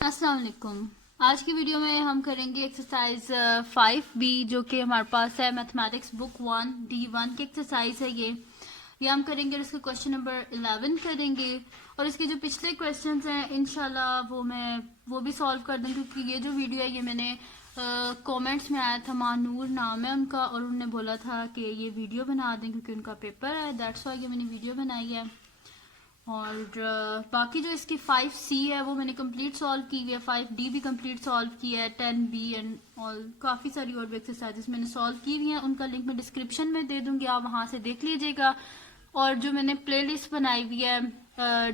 अस्सलाम वालेकुम। आज की वीडियो में हम करेंगे एक्सरसाइज 5B जो कि हमारे पास है मैथमेटिक्स बुक 1 D1 की एक्सरसाइज है। ये हम करेंगे और इसका क्वेश्चन नंबर 11 करेंगे और इसके जो पिछले क्वेश्चंस हैं इंशाल्लाह वो भी सॉल्व कर दूँ, क्योंकि ये जो वीडियो है ये मैंने कमेंट्स में आया था, मानूर नाम है उनका, और उन्होंने बोला था कि ये वीडियो बना दें क्योंकि उनका पेपर है, दैट्स वाई ये मैंने वीडियो बनाई है। और बाकी जो इसकी 5C है वो मैंने कंप्लीट सॉल्व की हुई है, 5D भी कंप्लीट सॉल्व की है, 10B एंड ऑल काफ़ी सारी और भी एक्सरसाइजेस मैंने सॉल्व की हुई हैं। उनका लिंक मैं डिस्क्रिप्शन में दे दूंगी, आप वहां से देख लीजिएगा। और जो मैंने प्लेलिस्ट बनाई हुई है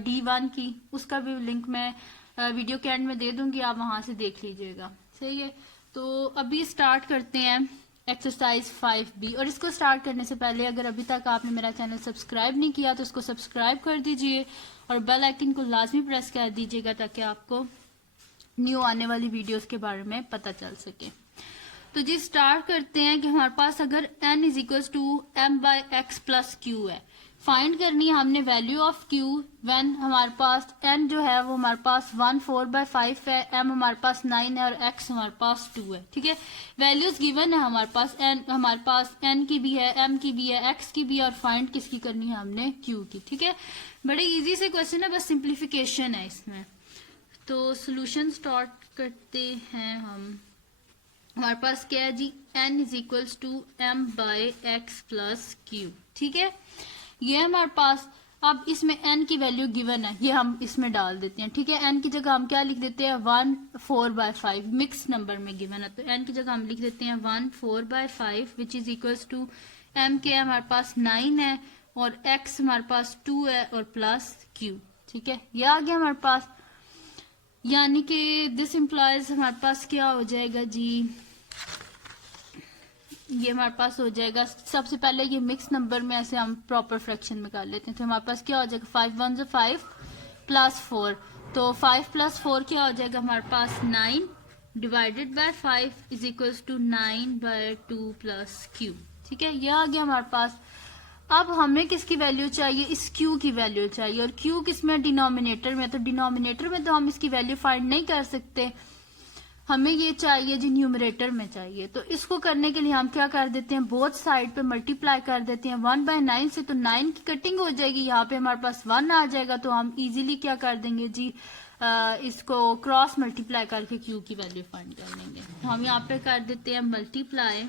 D1 की, उसका भी लिंक मैं वीडियो के एंड में दे दूंगी, आप वहां से देख लीजिएगा। सही है, तो अभी स्टार्ट करते हैं एक्सरसाइज 5B। और इसको स्टार्ट करने से पहले अगर अभी तक आपने मेरा चैनल सब्सक्राइब नहीं किया तो इसको सब्सक्राइब कर दीजिए और बेल आइकन को लाजमी प्रेस कर दीजिएगा ताकि आपको न्यू आने वाली वीडियोस के बारे में पता चल सके। तो जी स्टार्ट करते हैं कि हमारे पास अगर n is equal to m by x plus q है, फाइंड करनी है हमने वैल्यू ऑफ q व्हेन हमारे पास n जो है वो हमारे पास 1 4/5 है, m हमारे पास 9 है और x हमारे पास 2 है। ठीक है, वैल्यूज गिवन है हमारे पास n की भी है, m की भी है, x की भी है, और फाइंड किसकी करनी है हमने q की। ठीक है, बड़े इजी से क्वेश्चन है, बस सिंप्लीफिकेशन है इसमें। तो सोल्यूशन स्टार्ट करते हैं हम। हमारे पास क्या है जी, n is equals to m by x plus q. ठीक है, ये हमारे पास, अब इसमें n की वैल्यू गिवन है, ये हम इसमें डाल देते हैं। ठीक है, n की जगह हम क्या लिख देते हैं 1 4/5, मिक्स नंबर में गिवन है, तो n की जगह हम लिख देते हैं 1 4/5 which is equals to m के हमारे पास 9 है और x हमारे पास 2 है और प्लस q। ठीक है, ये आ गया हमारे पास, यानी कि दिस इम्प्लाइज हमारे पास क्या हो जाएगा जी, ये हमारे पास हो जाएगा, सबसे पहले ये मिक्स नंबर में ऐसे हम प्रॉपर फ्रैक्शन में कर लेते हैं, तो हमारे पास क्या हो जाएगा 5 1 से 5 प्लस 4, तो 5 प्लस 4 क्या हो जाएगा हमारे पास 9 divided by 5 is equals to 9/2 plus q. ठीक है, ये आ गया हमारे पास। अब हमें किसकी वैल्यू चाहिए, इस q की वैल्यू चाहिए, और q किसमें डिनोमिनेटर में, तो डिनोमिनेटर में तो हम इसकी वैल्यू फाइंड नहीं कर सकते, हमें ये चाहिए जी न्यूमरेटर में चाहिए। तो इसको करने के लिए हम क्या कर देते हैं, बोथ साइड पे मल्टीप्लाई कर देते हैं 1/9 से, तो 9 की कटिंग हो जाएगी, यहाँ पे हमारे पास 1 आ जाएगा, तो हम इजीली क्या कर देंगे जी, इसको क्रॉस मल्टीप्लाई करके q की वैल्यू फाइंड कर लेंगे। तो हम यहाँ पे कर देते हैं मल्टीप्लाई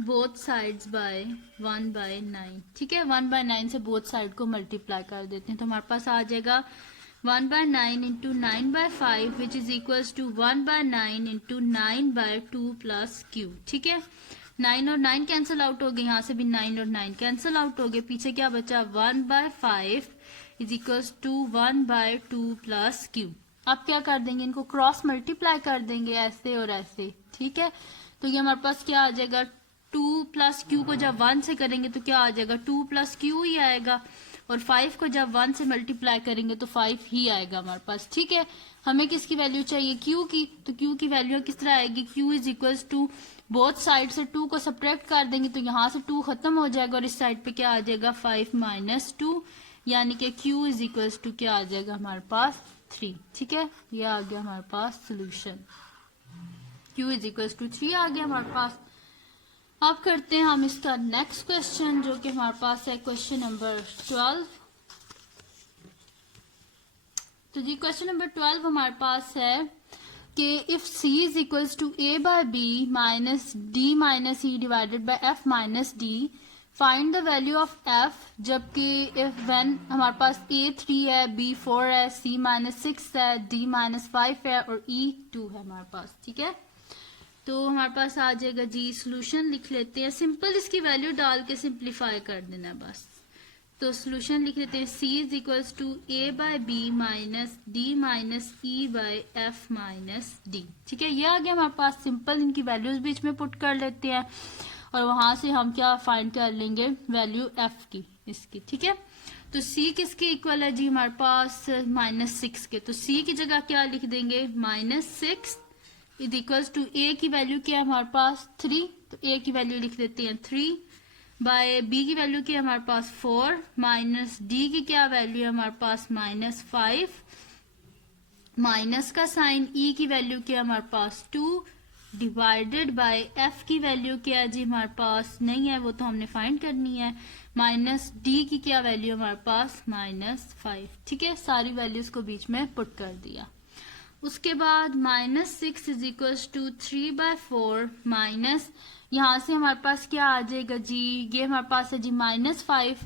बोथ साइड्स बाय 1/9। ठीक है, 1/9 से बोथ साइड को मल्टीप्लाई कर देते हैं, तो हमारे पास आ जाएगा 1/9 into 9/5 which is equals to 1/9 into 9/2 plus q. ठीक है, 9 और 9 कैंसिल आउट हो गए, यहाँ से भी 9 और 9 कैंसिल आउट हो गए, पीछे क्या बचा 1/5 is equals to 1/2 plus q. अब क्या कर देंगे, इनको क्रॉस मल्टीप्लाई कर देंगे ऐसे और ऐसे। ठीक है, तो ये हमारे पास क्या आ जाएगा 2 प्लस क्यू को जब 1 से करेंगे तो क्या आ जाएगा 2 प्लस क्यू ही आएगा, और 5 को जब 1 से मल्टीप्लाई करेंगे तो 5 ही आएगा हमारे पास। ठीक है, हमें किसकी वैल्यू चाहिए q की, तो q की वैल्यू किस तरह आएगी, q is equals to both side से 2 को सब्ट्रैक्ट कर देंगे तो यहाँ से 2 खत्म हो जाएगा और इस साइड पे क्या आ जाएगा 5 माइनस 2, यानी कि q इज इक्वल्स टू क्या आ जाएगा हमारे पास 3। ठीक है, ये आ गया हमारे पास solution, q is equals to 3 आ गया हमारे पास। अब करते हैं हम इसका नेक्स्ट क्वेश्चन जो कि हमारे पास है क्वेश्चन नंबर 12। तो जी क्वेश्चन नंबर 12 हमारे पास है कि if c is equals to a by b minus d minus e divided by f minus d, find the value of f, जबकि इफ व्हेन हमारे पास a 3 है, b 4 है, c माइनस 6 है, d माइनस 5 है और e 2 है हमारे पास। ठीक है, तो हमारे पास आ जाएगा जी, सोल्यूशन लिख लेते हैं, सिंपल इसकी वैल्यू डाल के सिंप्लीफाई कर देना है बस। तो सोल्यूशन लिख लेते हैं c is equals to a by b minus d minus e by f minus d। ठीक है, ये आ गया हमारे पास, सिंपल इनकी वैल्यूज बीच में पुट कर लेते हैं और वहां से हम क्या फाइंड कर लेंगे वैल्यू f की इसकी। ठीक है, तो c किसके इक्वल है जी हमारे पास -6 के, तो c की जगह क्या लिख देंगे -6 इज इक्वल्स टू a की वैल्यू क्या है हमारे पास 3, तो a की वैल्यू लिख देते हैं 3 बाय b की वैल्यू क्या है हमारे पास 4 माइनस d की क्या वैल्यू है हमारे पास -5 माइनस का साइन, ई की वैल्यू क्या है हमारे पास 2 डिवाइडेड बाय एफ की वैल्यू क्या है जी हमारे पास नहीं है, वो तो हमने फाइंड करनी है। माइनस डी की क्या वैल्यू हमारे पास -5। ठीक है, सारी वैल्यूज को बीच में पुट कर दिया। उसके बाद -6 इज इक्वल टू 3/4 माइनस, यहाँ से हमारे पास क्या आ जाएगा जी, ये हमारे पास है जी -5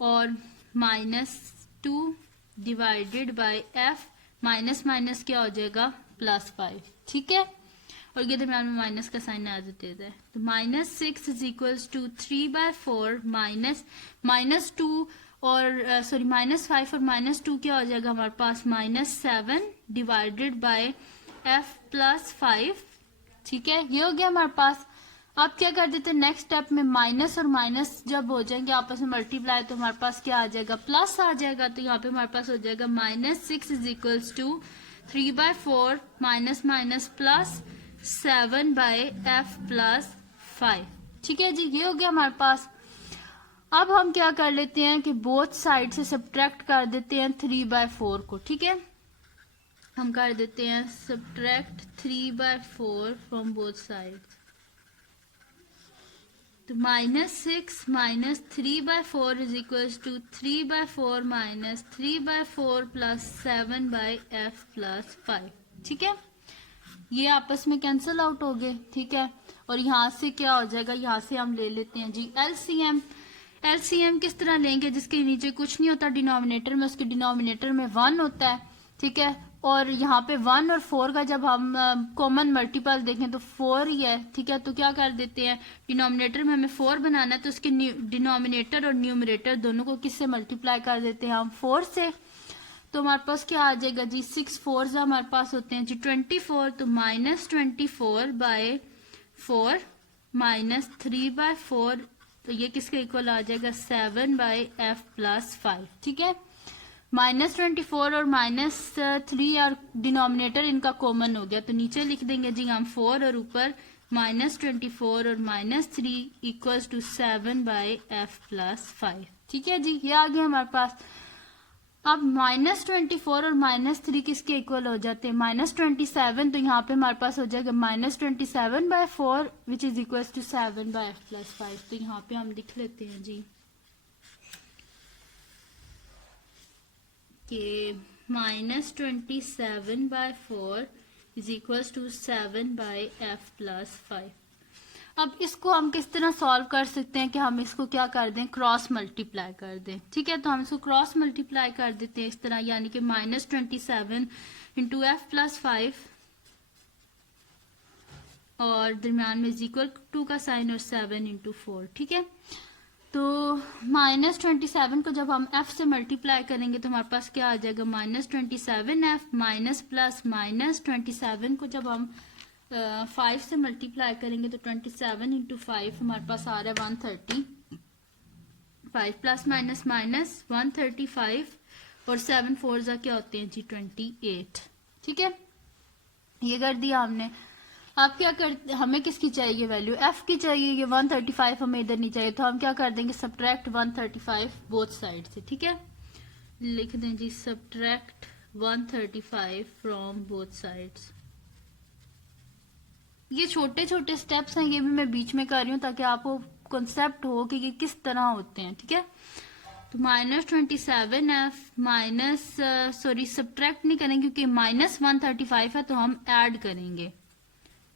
और -2 divided by F, minus minus क्या हो जाएगा +5। ठीक है, और ये दरम्यान में माइनस का साइन आ देते हैं। तो -6 इज इक्वल टू 3/4 -2 और सॉरी -5 और -2 क्या हो जाएगा हमारे पास -7 डिवाइडेड बाय f +5। ठीक है, ये हो गया हमारे पास। अब क्या कर देते हैं, नेक्स्ट स्टेप में माइनस और माइनस जब हो जाएंगे आपस में मल्टीप्लाई तो हमारे पास क्या आ जाएगा, प्लस आ जाएगा। तो यहाँ पे हमारे पास हो जाएगा -6 is equal to 3/4 minus minus +7/f +5। ठीक है जी, ये हो गया हमारे पास। अब हम क्या कर लेते हैं कि बोथ साइड से सब्ट्रैक्ट कर देते हैं 3/4 को। ठीक है, हम कर देते हैं सब्ट्रैक्ट 3/4 फ्रॉम बोथ साइड। तो -6 minus 3/4 is equal to 3/4 minus 3/4 plus 7/f +5। ठीक है, ये आपस में कैंसिल आउट हो गए। ठीक है, और यहाँ से क्या हो जाएगा, यहाँ से हम ले लेते हैं जी एलसीएम। एलसीएम किस तरह लेंगे, जिसके नीचे कुछ नहीं होता डिनोमिनेटर में, उसके डिनोमिनेटर में 1 होता है। ठीक है, और यहाँ पे 1 और 4 का जब हम कॉमन मल्टीपल देखें तो 4 ही है। ठीक है, तो क्या कर देते हैं, डिनोमिनेटर में हमें 4 बनाना है तो उसके डिनोमिनेटर और न्यूमरेटर दोनों को किससे मल्टीप्लाई कर देते हैं हम 4 से। तो हमारे पास क्या आ जाएगा जी, 6 4 हमारे पास होते हैं जी 24। तो -24/4 माइनस 3/4, तो ये किसके इक्वल आ जाएगा 7/f +5। ठीक है, -24 और -3 और डिनोमिनेटर इनका कॉमन हो गया तो नीचे लिख देंगे जी हम 4 और ऊपर -24 और -3 इक्वल टू 7/f +5। ठीक है जी, ये आ गया हमारे पास। अब -24 और -3 किसके इक्वल हो जाते हैं, -27। तो यहाँ पे हमारे पास हो जाएगा -27/4 विच इज इक्वल टू 7/f +5। तो यहाँ पे हम लिख लेते हैं जी कि -27/4 इज इक्वल टू 7/f +5। अब इसको हम किस तरह सॉल्व कर सकते हैं कि हम इसको क्या कर दें, क्रॉस मल्टीप्लाई कर दें। ठीक है, तो हम इसको क्रॉस मल्टीप्लाई कर देते हैं इस तरह, यानी कि -27 इंटू f +5 और दरम्यान में इक्वल टू का साइन और 7 इंटू 4। ठीक है, तो -27 को जब हम f से मल्टीप्लाई करेंगे तो हमारे पास क्या आ जाएगा, -27f माइनस प्लस -27 को जब हम 5 से मल्टीप्लाई करेंगे तो 27 इंटू 5 हमारे पास आ रहा है 135 प्लस माइनस माइनस 135 और 7 4 जा क्या होते हैं जी 28। ठीक है, ये कर दिया हमने। अब क्या कर, हमें किसकी चाहिए वैल्यू, f की चाहिए। ये 135 हमें इधर नहीं चाहिए तो हम क्या कर देंगे, सब्ट्रैक्ट 135 बोथ साइड से। ठीक है, लिख दें जी सब्ट्रैक्ट 135 फ्रॉम बोथ साइड्स। ये छोटे छोटे स्टेप्स हैं, ये भी मैं बीच में कर रही हूँ ताकि आपको कॉन्सेप्ट हो कि ये किस तरह होते हैं। ठीक है, तो -27f माइनस सॉरी सब्ट्रैक्ट नहीं करेंगे क्योंकि -135 है तो हम ऐड करेंगे।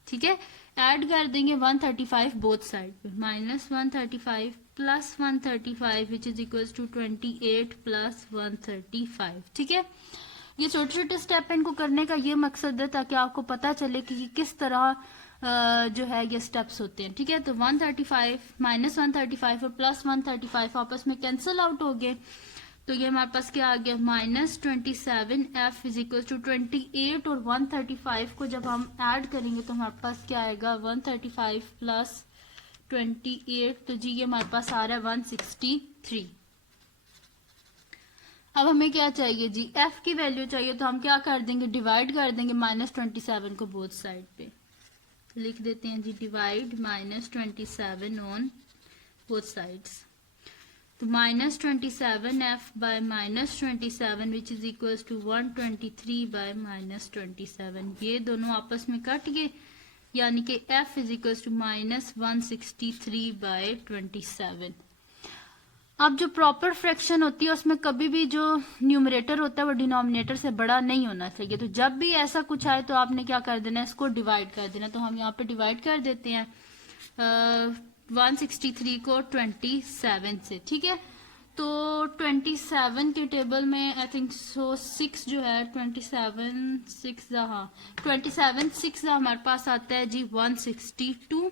ठीक है, ऐड कर देंगे 135 बोथ साइड पे, -135 plus 135 which is equal to 28 plus 135। ठीक है, ये छोटे छोटे स्टेप है, इनको करने का ये मकसद है ताकि आपको पता चले कि किस तरह जो है ये स्टेप्स होते हैं। ठीक है, तो 135 -135 और प्लस 135 आपस में कैंसिल आउट हो गए तो ये हमारे पास क्या आ गया, -27f इज इक्वल टू 28 और 135 को जब हम ऐड करेंगे तो हमारे पास क्या आएगा 135 प्लस 28, तो जी ये हमारे पास आ रहा है 163। अब हमें क्या चाहिए जी, f की वैल्यू चाहिए तो हम क्या कर देंगे, डिवाइड कर देंगे -27 को बोथ साइड पे, लिख देते हैं जी डिवाइड -27 ऑन बोथ साइड्स। तो -27f by -27 which is equals to 123 by -27, ये दोनों आपस में कट गए, यानी कि f is equals to -163 by 27। अब जो प्रॉपर फ्रैक्शन होती है उसमें कभी भी जो न्यूमरेटर होता है वो डिनोमिनेटर से बड़ा नहीं होना चाहिए। तो जब भी ऐसा कुछ आए तो आपने क्या कर देना है, इसको डिवाइड कर देना। तो हम यहाँ पे डिवाइड कर देते हैं 163 को 27 से, ठीक है। तो 27 के टेबल में आई थिंक सो 6 जो है 27 6 हमारे पास आता है जी 162,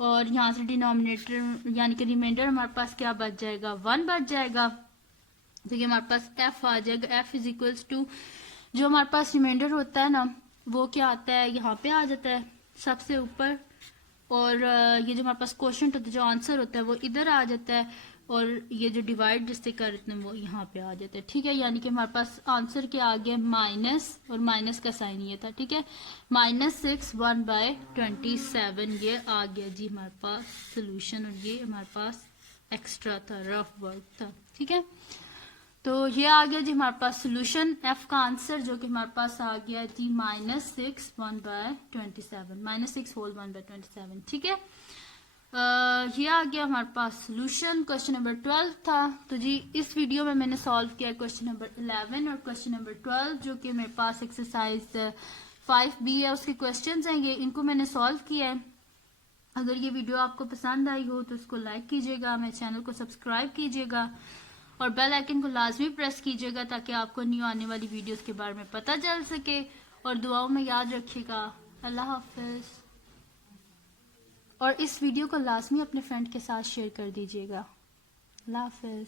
और यहाँ से डिनोमिनेटर यानी कि रिमाइंडर हमारे पास क्या बच जाएगा, 1 बच जाएगा। तो ये हमारे पास f आ जाएगा, f इज इक्वल्स टू जो हमारे पास रिमाइंडर होता है ना वो क्या आता है, यहाँ पे आ जाता है सबसे ऊपर, और ये जो हमारे पास क्वेश्चन होता है, जो आंसर होता है वो इधर आ जाता है, और ये जो डिवाइड जिससे करते हैं वो यहाँ पे आ जाता है, ठीक है। यानी कि हमारे पास आंसर के आगे माइनस, और माइनस का साइन ये था, ठीक है। -6 1 by 27 ये आ गया जी हमारे पास सोल्यूशन, और ये हमारे पास एक्स्ट्रा था, रफ वर्क था, ठीक है। तो ये आ गया जी हमारे पास सोल्यूशन, f का आंसर जो कि हमारे पास आ गया जी -6 1 by 27, -6 होल 1 by 27, ठीक है। ये आ गया हमारे पास सोल्यूशन। क्वेश्चन नंबर 12 था। तो जी इस वीडियो में मैंने सॉल्व किया क्वेश्चन नंबर 11 और क्वेश्चन नंबर 12, जो कि मेरे पास एक्सरसाइज 5B है, उसके क्वेश्चंस हैं ये, इनको मैंने सॉल्व किया है। अगर ये वीडियो आपको पसंद आई हो तो उसको लाइक कीजिएगा, मेरे चैनल को सब्सक्राइब कीजिएगा, और बेल आइकन को लाजमी प्रेस कीजिएगा ताकि आपको न्यू आने वाली वीडियोस के बारे में पता चल सके, और दुआओं में याद रखिएगा। अल्लाह हाफिज। और इस वीडियो को लाजमी अपने फ्रेंड के साथ शेयर कर दीजिएगा। अल्लाह हाफिज।